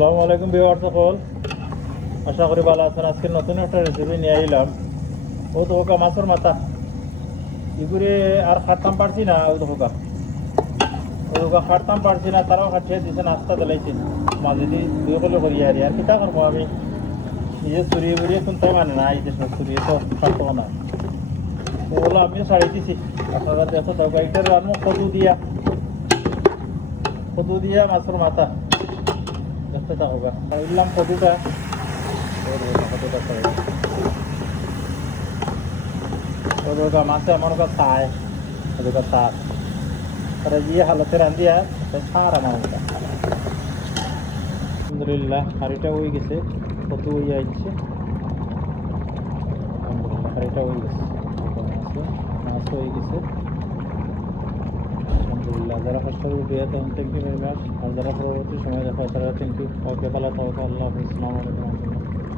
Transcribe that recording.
আসসালামু আলাইকুম ভিউয়ার্স সকল, আশা করি ভালো আছেন। আজকে নতুন একটা রেসিপি নিয়ে আইলাম। ও তো হোকা মাছের মাথা এগুলি আর খাটতাম পারছি না। ওই তো হোকা খাটতাম পারছি না, তারাও খাটিয়ে দিছে, নাস্তা দিলাইছে মাঝে দিয়ে দুই কলে করিয়া আর কিতা করবো। আমি নিজে চুরিয়ে বুড়িয়ে শুনতে মানে না, এই যে সব চুরিয়ে তো খাটতো না। ওগুলো আমিও ছাড়িয়ে দিছি। আপনারা দেখো তরকারিটার রান্না কদু দিয়া মাছের মাথা দেখতে থাকো। উঠলাম কদুটা মাছে আমার কাছে খায় কদুটা সার তারা গিয়ে হালতে রান্ধিয়া সার আমার ওটা। আলহামদুলিল্লাহ হাঁড়িটা হয়ে গেছে, কত হয়ে যাচ্ছে। আলহামদুলিল্লাহ হাঁড়িটা হয়ে গেছে, মাছ হয়ে গেছে। আলহামদুলিল্লাহ যারা কষ্ট করে দিয়ে তখন থ্যাংক ইউ ভেরি মাচ। আর যারা পরবর্তী সময় দেখা তারা থ্যাংক ইউ। ওকে ভালো থাকো, আল্লাহ হাফিজ, আসসালামু আলাইকুম।